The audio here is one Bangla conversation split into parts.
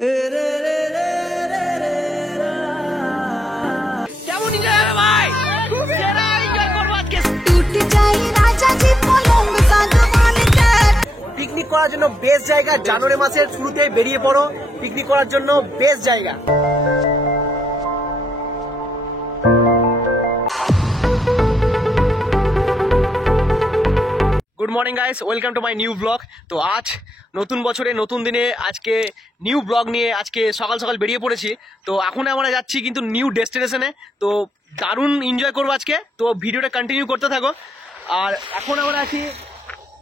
কেমন এনজয় হবে ভাই? সেরা এনজয় করব আজকে। পিকনিক করার জন্য বেস্ট জায়গা, জানুয়ারি মাসের শুরুতে বেরিয়ে পড়ো পিকনিক করার জন্য, বেস্ট জায়গা। Good morning guys, welcome to my new blog. তো আজ নতুন বছরে নতুন দিনে আজকে নিউ ব্লগ নিয়ে আজকে সকাল সকাল বেরিয়ে পড়েছি। তো এখন আমরা যাচ্ছি কিন্তু নিউ ডেস্টিনেশনে। তো দারুণ এনজয় করবো আজকে, তো ভিডিওটা কন্টিনিউ করতে থাকো। আর এখন আমরা আছি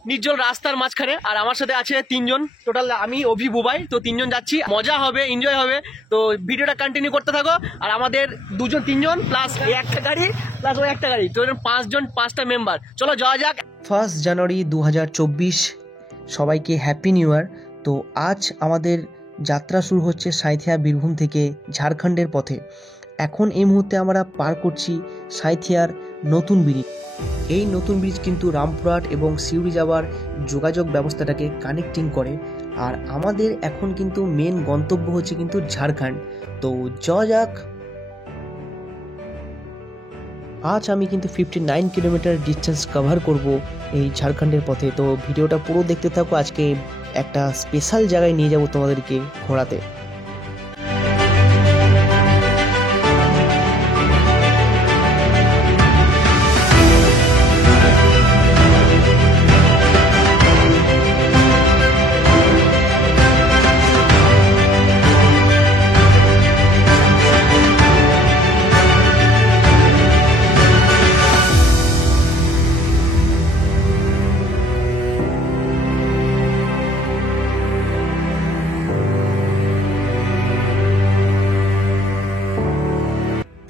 নির্জল রাস্তার মাঝখানে, আর আমার সাথে আছে তিনজন, টোটাল আমি অভি বুবাই। তো তিনজন যাচ্ছি, মজা হবে, এনজয় হবে। তো ভিডিওটা কন্টিনিউ করতে থাকো। আর আমাদের তিনজন প্লাস একটা গাড়ি প্লাস ওই একটা গাড়ি, তো পাঁচজন, পাঁচটা মেম্বার। চলো যাওয়া যাক। 1 জানুয়ারি 2024, সবাইকে হ্যাপি নিউ ইয়ার। তো আজ আমাদের যাত্রা শুরু হচ্ছে সাঁইথিয়া বীরভূম থেকে ঝাড়খণ্ডের পথে। এখন এই মুহূর্তে আমরা পার করছি সাঁইথিয়ার নতুন ব্রিজ। এই নতুন ব্রিজ কিন্তু রামপুরহাট এবং সিউড়ি যাওয়ার যোগাযোগ ব্যবস্থাটাকে কানেক্টিং করে। আর আমাদের এখন কিন্তু মেন গন্তব্য হচ্ছে কিন্তু ঝাড়খণ্ড। তো যাওয়া যাক। আজ আমি কিন্তু 59 কিলোমিটার ডিস্টেন্স কভার করব এই ঝাড়খণ্ডের পথে। তো ভিডিওটা পুরো দেখতে থাকো। আজকে একটা স্পেশাল জায়গায় নিয়ে যাব তোমাদেরকে ঘোরাতে।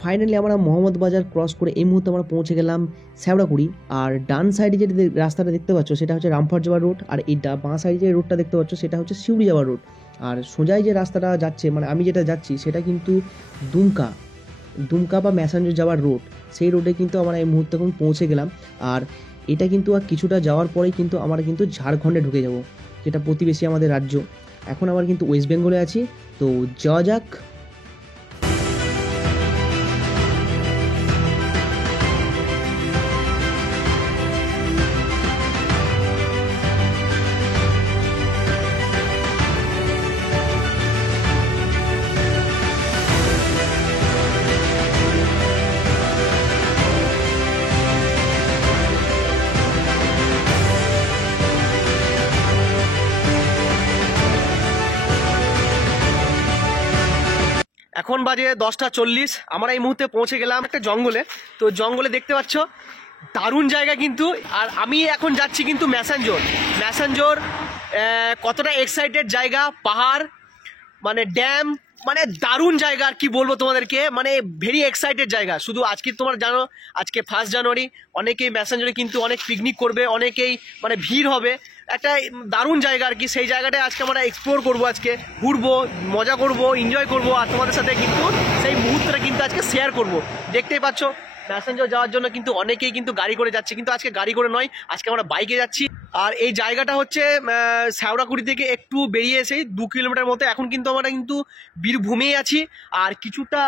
ফাইনালি আমরা মোহাম্মদ বাজার ক্রস করে এই মুহূর্তে আমরা পৌঁছে গেলাম শ্যাওড়াকুড়ি। আর ডান সাইডে যে রাস্তাটা দেখতে পাচ্ছ সেটা হচ্ছে রামপুরহাট যাওয়ার রোড, আর এই বাঁ সাইডে যে রোডটা দেখতে পাচ্ছ সেটা হচ্ছে সিউড়ি যাওয়ার রোড। আর সোজাই যে রাস্তাটা যাচ্ছে, মানে আমি যেটা যাচ্ছি সেটা কিন্তু দুমকা বা ম্যাসাঞ্জর যাওয়ার রোড। সেই রোডে কিন্তু আমরা এই মুহূর্তে এখন পৌঁছে গেলাম। আর এটা কিন্তু আর কিছুটা যাওয়ার পরেই কিন্তু আমরা কিন্তু ঝাড়খণ্ডে ঢুকে যাব, যেটা প্রতিবেশী আমাদের রাজ্য। এখন আমরা কিন্তু ওয়েস্ট বেঙ্গলে আছি। তো যাওয়া যাক। এখন বাজে 10:40। আমরা এই মুহূর্তে পৌঁছে গেলাম একটা জঙ্গলে। তো জঙ্গলে দেখতে পাচ্ছ দারুণ জায়গা কিন্তু। আর আমি এখন যাচ্ছি কিন্তু ম্যাসাঞ্জোর। কতটা এক্সাইটেড জায়গা, পাহাড়, মানে ড্যাম, মানে দারুণ জায়গা। আর কি বলবো তোমাদেরকে, মানে ভেরি এক্সাইটেড জায়গা। শুধু আজকে তোমার জানো আজকে 1 জানুয়ারি, অনেকেই ম্যাসাঞ্জরে কিন্তু অনেক পিকনিক করবে, অনেকেই মানে ভিড় হবে। একটা দারুণ জায়গা আর কি। সেই জায়গাটায় আজকে আমরা এক্সপ্লোর করবো, আজকে ঘুরবো, মজা করবো, এনজয় করবো। আর তোমাদের সাথে কিন্তু সেই মুহূর্তটা কিন্তু আজকে শেয়ার করবো। দেখতেই পাচ্ছ ম্যাসাঞ্জর যাওয়ার জন্য কিন্তু অনেকেই কিন্তু গাড়ি করে যাচ্ছে, কিন্তু আজকে গাড়ি করে নয়, আজকে আমরা বাইকে যাচ্ছি। আর এই জায়গাটা হচ্ছে শ্যাওড়াকুড়ি থেকে একটু বেরিয়ে এসেই 2 কিলোমিটার মতো। এখন কিন্তু আমরা কিন্তু বীরভূমেই আছি। আর কিছুটা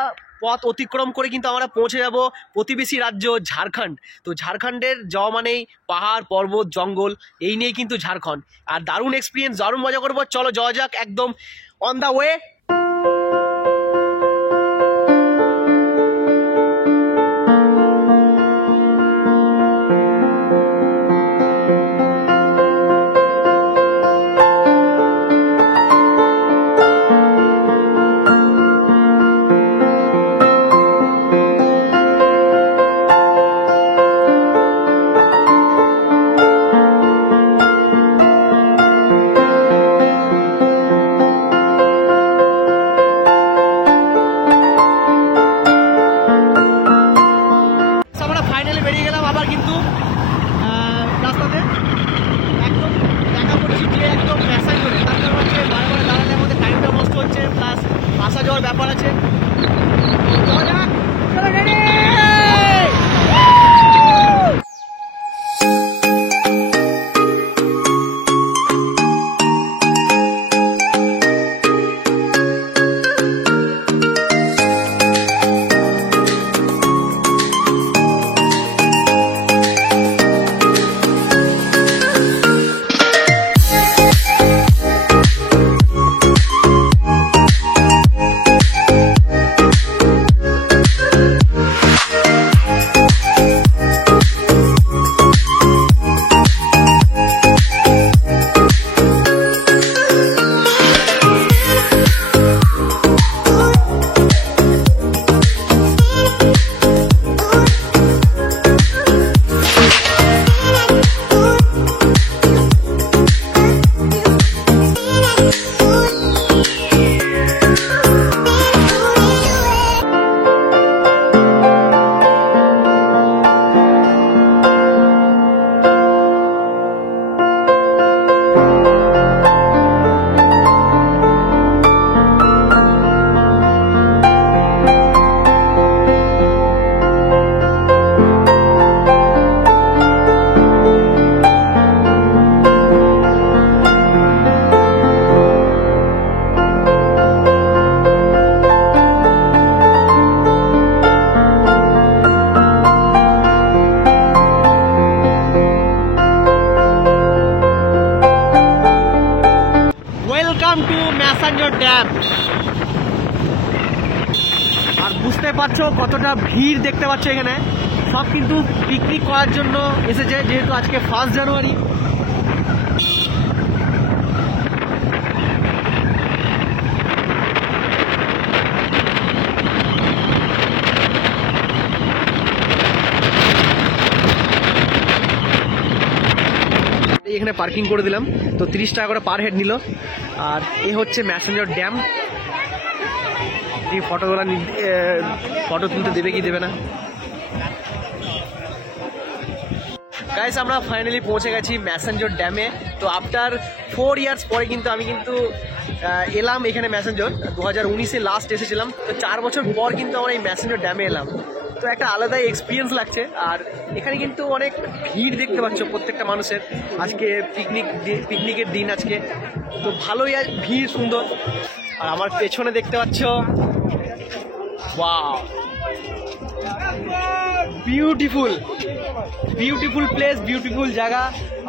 পথ অতিক্রম করে কিন্তু আমরা পৌঁছে যাব প্রতিবেশী রাজ্য ঝাড়খণ্ড। তো ঝাড়খণ্ডের যাওয়া মানেই পাহাড়, পর্বত, জঙ্গল, এই নিয়েই কিন্তু ঝাড়খণ্ড। আর দারুণ এক্সপিরিয়েন্স, দারুণ মজা করবো। চলো যাওয়া যাক, একদম অন দ্য ওয়ে। আসা যাওয়ার ব্যাপার আছে। ড্যাম। আর বুঝতে পারছো কতটা ভিড় দেখতে পাচ্ছ এখানে, সব কিন্তু পিকনিক করার জন্য এসেছে, যেহেতু আজকে 1 জানুয়ারি। এখানে পার্কিং করে দিলাম, তো 30 টাকা করে পার হেড নিল। আর এই হচ্ছে ম্যাসেঞ্জর ড্যাম। এই ফটো তুলতে দেবে কি দেবে না। গাইস আমরা ফাইনালি পৌঁছে গেছি ম্যাসেঞ্জর ড্যামে। তো আফটার 4 ইয়ার্স পরে কিন্তু আমি এলাম এখানে ম্যাসেঞ্জর। 2019-এ লাস্ট এসেছিলাম, তো 4 বছর পর কিন্তু আমরা এই ম্যাসেঞ্জর ড্যামে এলাম। তো একটা আলাদাই এক্সপিরিয়েন্স লাগছে। আর এখানে কিন্তু অনেক ভিড় দেখতে পাচ্ছ প্রত্যেকটা মানুষের, আজকে পিকনিকের দিন আজকে, তো ভালোই ভিড় সুন্দর। আর আমার পেছনে দেখতে পাচ্ছ, wow, beautiful beautiful place, beautiful জায়গা।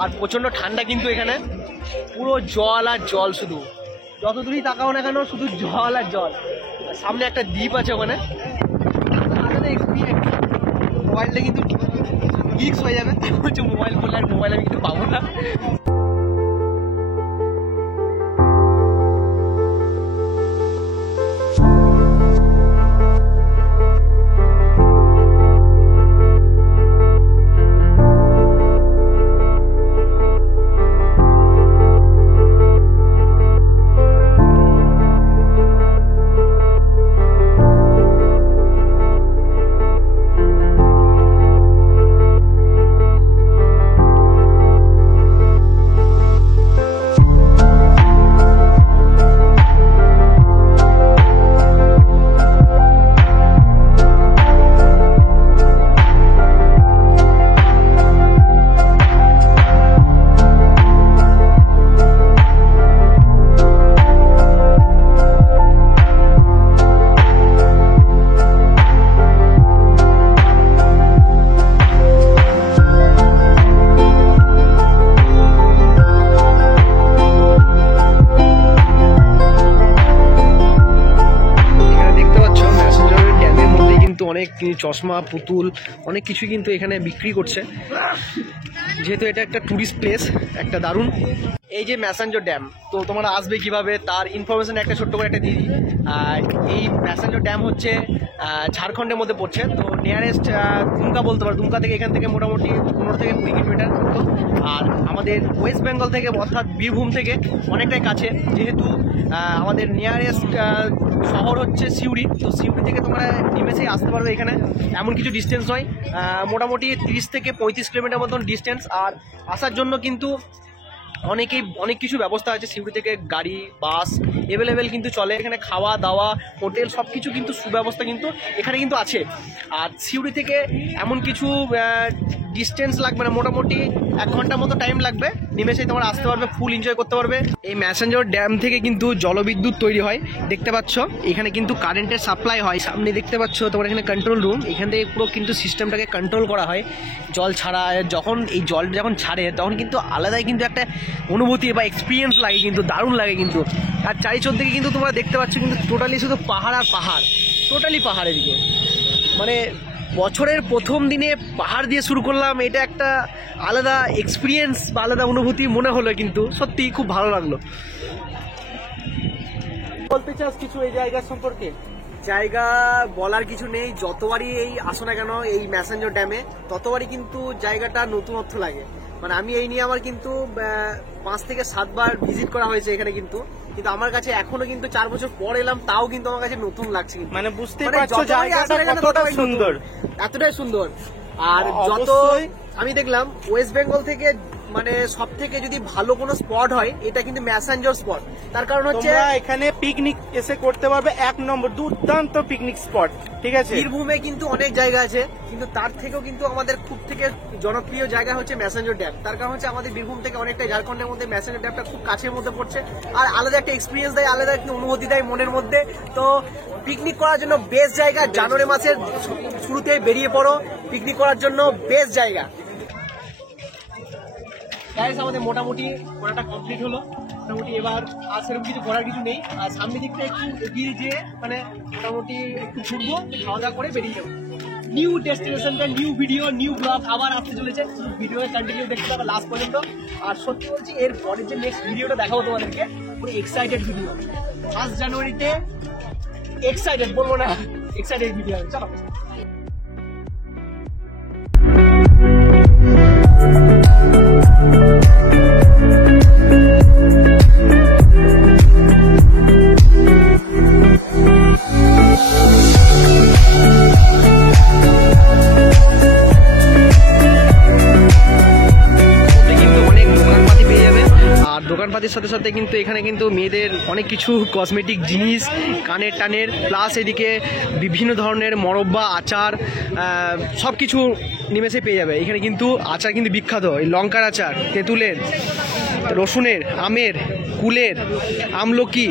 আর প্রচন্ড ঠান্ডা কিন্তু এখানে, পুরো জল আর জল, শুধু যত দূরই তাকাও না কেন শুধু জল আর জল। সামনে একটা দ্বীপ আছে ওখানে। মোবাইলটা কিন্তু গিক্স হয়ে যাবে, মোবাইল করলে আর মোবাইল আমি কিন্তু পাবো না। অনেক চশমা, পুতুল, অনেক কিছু কিন্তু এখানে বিক্রি করছে, যেহেতু এটা একটা টুরিস্ট প্লেস, একটা দারুণ। এই যে ম্যাসেঞ্জর ড্যাম, তো তোমরা আসবে কিভাবে তার ইনফরমেশন একটা ছোট্ট করে একটা দিয়ে দিই। এই ম্যাসেঞ্জর ড্যাম হচ্ছে ঝাড়খণ্ডের মধ্যে পড়ছে। তো নিয়ারেস্ট দুমকা বলতে পারো, দুমকা থেকে এখান থেকে মোটামুটি 15 থেকে 20 কিলোমিটার মতো। আর আমাদের ওয়েস্ট বেঙ্গল থেকে অর্থাৎ বীরভূম থেকে অনেকটাই কাছে, যেহেতু আমাদের নিয়ারেস্ট শহর হচ্ছে সিউড়ি। তো সিউড়ি থেকে তোমরা নিমেষেই আসতে পারবে এখানে, এমন কিছু ডিস্টেন্স নয়, মোটামুটি 30 থেকে 35 কিলোমিটার মতন ডিস্টেন্স। আর আসার জন্য কিন্তু অনেক কিছু ব্যবস্থা আছে। সিউড়ি থেকে গাড়ি, বাস অ্যাভেলেবেল কিন্তু চলে। এখানে খাওয়া দাওয়া, হোটেল সব কিছু কিন্তু সুব্যবস্থা কিন্তু এখানে কিন্তু আছে। আর সিউড়ি থেকে এমন কিছু ডিস্টেন্স লাগবে না, মোটামুটি 1 ঘন্টার মতো টাইম লাগবে। নিমেষেই তোমরা আসতে পারবে, ফুল এনজয় করতে পারবে। এই ম্যাসেঞ্জর ড্যাম থেকে কিন্তু জলবিদ্যুৎ তৈরি হয়, দেখতে পাচ্ছ এখানে কিন্তু কারেন্টের সাপ্লাই হয়। সামনে দেখতে পাচ্ছ তোমার এখানে কন্ট্রোল রুম, এখান থেকে পুরো কিন্তু সিস্টেমটাকে কন্ট্রোল করা হয়। জল ছাড়া, যখন এই জল যখন ছাড়ে তখন কিন্তু আলাদাই কিন্তু একটা অনুভূতি বা এক্সপিরিয়েন্স লাগে, কিন্তু দারুণ লাগে কিন্তু। আর চারিচোদ্দিকে কিন্তু তোমরা দেখতে পাচ্ছ কিন্তু টোটালি শুধু পাহাড় আর পাহাড়, টোটালি পাহাড়ের দিকে। মানে বছরের প্রথম দিনে পাহাড় দিয়ে শুরু করলাম, এটা একটা আলাদা এক্সপিরিয়েন্স বা আলাদা অনুভূতি মনে হলো, কিন্তু সত্যি খুব ভালো লাগলো। বলতে চাস কিছু এই জায়গা সম্পর্কে? জায়গা বলার কিছু নেই, যতবারই এই আসো না কেন এই ম্যাসেঞ্জর ড্যামে, ততবারই কিন্তু জায়গাটা নতুনত্ব লাগে। মানে আমি এই নিয়ে আমার কিন্তু 5 থেকে 7 বার ভিজিট করা হয়েছে এখানে, কিন্তু আমার কাছে এখনো কিন্তু 4 বছর পর এলাম, তাও কিন্তু আমার কাছে নতুন লাগছে। মানে বুঝতে পারছো জায়গাটা কতটা সুন্দর, এতটাই সুন্দর। আর যত আমি দেখলাম ওয়েস্ট বেঙ্গল থেকে মানে সব থেকে যদি ভালো কোনো স্পট হয় এটা কিন্তু ম্যাসেঞ্জর স্পট। তার কারণ হচ্ছে এখানে পিকনিক এসে করতে পারবে 1 নম্বর দুর্দান্ত পিকনিক স্পট। ঠিক আছে, বীরভূমে কিন্তু অনেক জায়গা আছে, কিন্তু তার থেকেও কিন্তু আমাদের খুব থেকে জনপ্রিয় জায়গা হচ্ছে ম্যাসেঞ্জর ড্যাম। তার কারণ হচ্ছে আমাদের বীরভূম থেকে অনেকটা ঝাড়খণ্ডের মধ্যে ম্যাসেঞ্জর ড্যামটা খুব কাছের মধ্যে পড়ছে, আর আলাদা একটা এক্সপিরিয়েন্স দেয়, আলাদা একটা অনুভূতি দেয় মনের মধ্যে। তো পিকনিক করার জন্য বেস্ট জায়গা, জানুয়ারি মাসের শুরুতেই বেরিয়ে পড়ো, পিকনিক করার জন্য বেস্ট জায়গা। গাইস আমাদের মোটামুটি ঘোরাটা কমপ্লিট হলো। মোটামুটি এবার আর সেরকম কিছু ঘোরার কিছু নেই। আর সামনের দিকটা একটু এগিয়ে যেয়ে মানে মোটামুটি একটু ঘুরবো, খাওয়া দাওয়া করে বেরিয়ে যাবো। নিউ ডেস্টিনেশনটা, নিউ ভিডিও, নিউ ব্লগ আবার আসতে চলেছে। ভিডিও কন্টিনিউ দেখতে হবে লাস্ট পর্যন্ত। আর সত্যি বলছি এর পরের যে নেক্সট ভিডিওটা দেখাবো তোমাদেরকে, পুরো এক্সাইটেড ভিডিও। 1 জানুয়ারিতে এক্সাইটেড বলবো না, এক্সাইটেড ভিডিও। চলো। দোকানপাতির সাথে সাথে কিন্তু এখানে কিন্তু মেয়েদের অনেক কিছু কসমেটিক জিনিস, কানের টানের, প্লাস এদিকে বিভিন্ন ধরনের মরব্বা, আচার, সব কিছু নিমেষে পেয়ে যাবে। এখানে কিন্তু আচার কিন্তু বিখ্যাত, এই লঙ্কার আচার, তেঁতুলের, রসুনের, আমের, কুলের, আমলকি,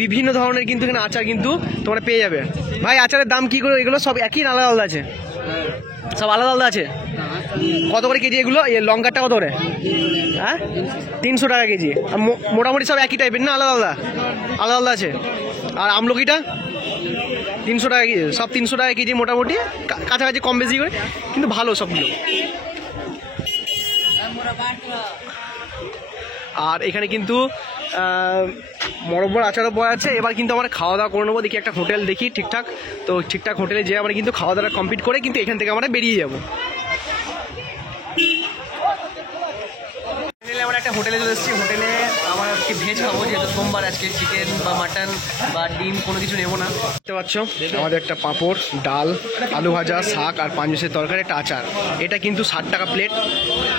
বিভিন্ন ধরনের কিন্তু এখানে আচার কিন্তু তোমরা পেয়ে যাবে। ভাই আচারের দাম কি করে? এগুলো সব একই না আলাদা আলাদা আছে? সব আলাদা আলাদা আছে। কত করে কেজি এগুলো? লঙ্কারটা কত করে? হ্যাঁ 300 টাকা কেজি। মোটামুটি সব একই টাইপের না আলাদা আলাদা? আলাদা আলাদা আছে। আর আমলকিটা 300 টাকা কেজি, সব 300 টাকা কেজি মোটামুটি, কাছাকাছি কম বেশি করে, কিন্তু ভালো সবগুলো। আর এখানে কিন্তু মরব্বর আচারও পাওয়া যাচ্ছে। এবার কিন্তু আমরা খাওয়া দাওয়া করে নেবো, দেখি একটা হোটেল দেখি ঠিকঠাক। তো ঠিকঠাক হোটেলে যেয়ে আমরা কিন্তু খাওয়া দাওয়া কমপ্লিট করে কিন্তু এখান থেকে আমরা বেরিয়ে যাবো। আমরা একটা হোটেলে চলে এসেছি। হোটেলে আমরা আজকে ভেজ খাবো, যেহেতু সোমবার, আজকে চিকেন বা মাটন বা ডিম কোনো কিছু নেবো না। দেখতে পাচ্ছ আমাদের একটা পাঁপড়, ডাল, আলু ভাজা, শাক আর পাঁচমিশের তরকারি, একটা আচার। এটা কিন্তু 60 টাকা প্লেট।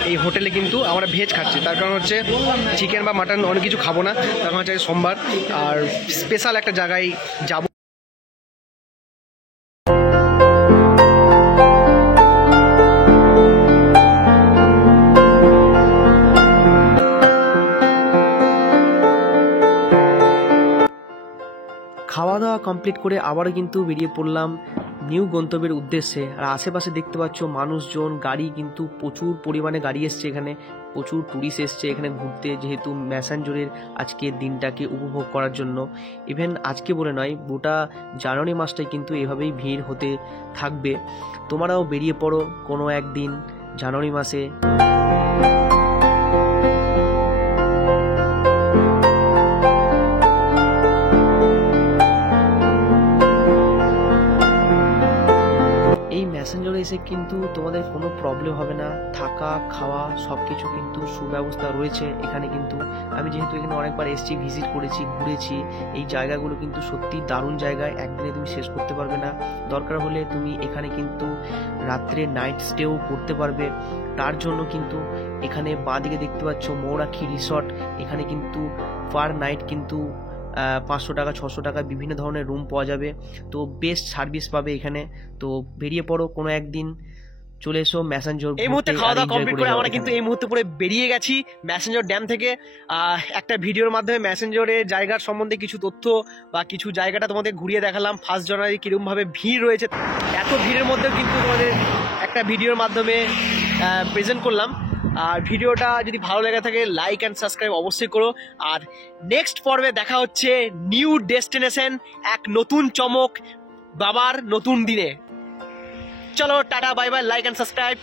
এই হোটেলে কিন্তু আমরা ভেজ খাচ্ছি, তার কারণ হচ্ছে চিকেন বা মাটন অনেক কিছু খাবো না, তার কারণ হচ্ছে সোমবার। আর স্পেশাল একটা জায়গায় যাবো। খাওয়া দাওয়া কমপ্লিট করে আবারও কিন্তু বেরিয়ে পড়লাম নিউ গন্তব্যের উদ্দেশ্যে। আর আশেপাশে দেখতে পাচ্ছ মানুষজন, গাড়ি কিন্তু প্রচুর পরিমাণে গাড়ি এসছে এখানে, প্রচুর ট্যুরিস্ট এসছে এখানে ঘুরতে, যেহেতু ম্যাসাঞ্জোরের আজকের দিনটাকে উপভোগ করার জন্য। ইভেন আজকে বলে নয়, গোটা জানুয়ারি মাসটাই কিন্তু এভাবেই ভিড় হতে থাকবে। তোমরাও বেরিয়ে পড়ো কোনো একদিন জানুয়ারি মাসে। ম্যাসেঞ্জরে এসে কিন্তু তোমাদের কোনো প্রবলেম হবে না, থাকা খাওয়া সব কিছু কিন্তু সুব্যবস্থা রয়েছে এখানে। কিন্তু আমি যেহেতু এখানে অনেকবার এসেছি, ভিজিট করেছি, ঘুরেছি, এই জায়গাগুলো কিন্তু সত্যি দারুণ জায়গায়, একদিনে তুমি শেষ করতে পারবে না। দরকার হলে তুমি এখানে কিন্তু রাত্রে নাইট স্টেও করতে পারবে। তার জন্য কিন্তু এখানে বাঁদিকে দেখতে পাচ্ছ মৌরাক্ষী রিসর্ট, এখানে কিন্তু পার নাইট কিন্তু 500 টাকা 600 টাকা বিভিন্ন ধরনের রুম পাওয়া যাবে। তো বেস্ট সার্ভিস পাবে এখানে। তো বেরিয়ে পড়ো কোনো একদিন, চলে এসো ম্যাসেঞ্জোর। এই মুহূর্তে খাওয়া দাওয়া কমপ্লিট করে আমরা কিন্তু এই মুহূর্তে পুরো বেরিয়ে গেছি ম্যাসেঞ্জোর ড্যাম থেকে। একটা ভিডিওর মাধ্যমে ম্যাসেঞ্জোরের জায়গার সম্বন্ধে কিছু তথ্য বা কিছু জায়গাটা তোমাদের ঘুরিয়ে দেখালাম। 1 জানুয়ারি কীরকমভাবে ভিড় রয়েছে, এত ভিড়ের মধ্যেও কিন্তু তোমাদের একটা ভিডিওর মাধ্যমে প্রেজেন্ট করলাম। আর ভিডিওটা যদি ভালো লেগে থাকে লাইক অ্যান্ড সাবস্ক্রাইব অবশ্যই করো। আর নেক্সট পর্বে দেখা হচ্ছে নিউ ডেস্টিনেশন, এক নতুন চমক, বাবার নতুন দিনে। চলো tata, bye bye, like and subscribe.